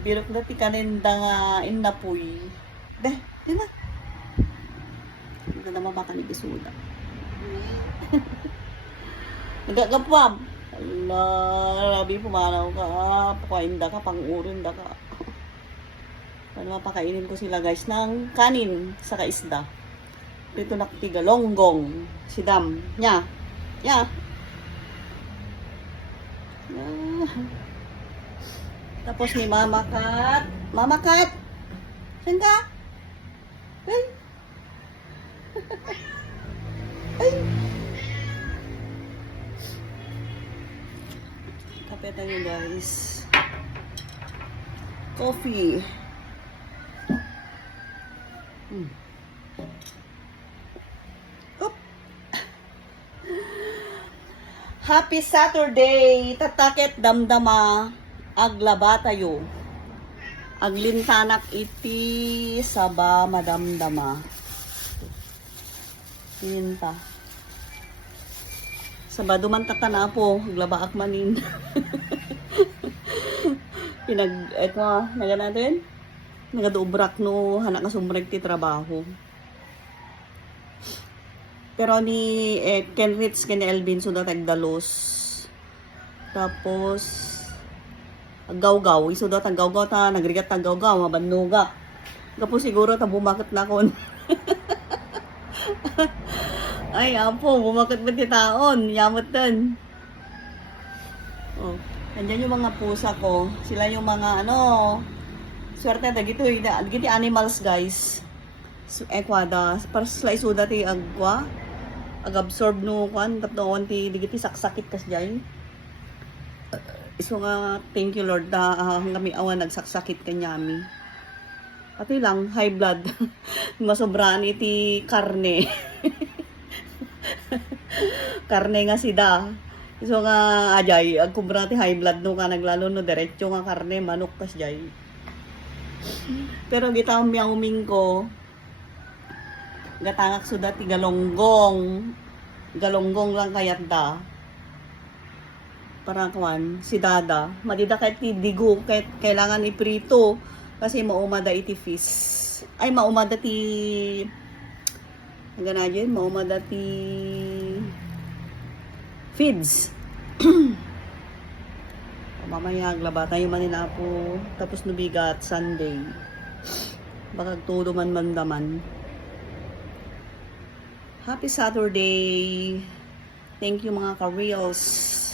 Birok na ti kanenda nga inapoy. Beh, di na. Hindi na mabaka ni Bisuda. Nagagapwam. Allah, labi pumanaw ka. Pakainda ka, pangurin da ka. Paano mapakainin ko sila guys ng kanin sa kaisda. Dito naktiga longgong. Si Dam. Nya. Nya. Tapos ni Mama Kat. Mama Kat! Saan ka? Ay! Ay! Kape tayo guys. Coffee. Oop. Happy Saturday! Tatakit damdama. Aglaba tayo. Aglintanak iti saba madamdama. Pinta. Sabado man tatana po. Aglaba akmanin. Eto naga natin. Nagadubrak no. Hanak na sumreg ti trabaho. Pero ni Ken Ritz, Ken Elvin, so tagdalos. Tapos agaw-gaw, iso daw tagaw-gaw ta, nagrigat tagaw-gaw, mabannuga. Gapo siguro ta bumakit na kon. Ay, apo, bumakit ba ti taon? Yamot din. Oh, nandiyan yung mga pusa ko. Sila yung mga swerte dagito, dagiti animals guys. So, kwada, para sila isuda ti agwa. Ag-absorb no kwan, tapos ti digiti saksakit kas jay. Iso nga, thank you Lord na hanggang may awan nagsaksakit kanyami. Pati lang, high blood. Masobraan iti karne. Karne nga sida. Iso nga, ajay, agkumbra ti high blood no ka naglalo no, diretso nga karne, manok kas jay. Pero gitang miyawming ko, gatangak suda ti galonggong. Galonggong lang kayat da. Parang kwan, si Dada. Madida kahit ti digo, kahit kailangan iprito. Kasi maumada iti fish. Ay, maumada ti... Hanggang na dyan, maumada ti... feeds. Mamaya, glaba tayo manina po. Tapos nubigat, Sunday. Baka todo man mandaman. Happy Saturday. Thank you mga ka-reels.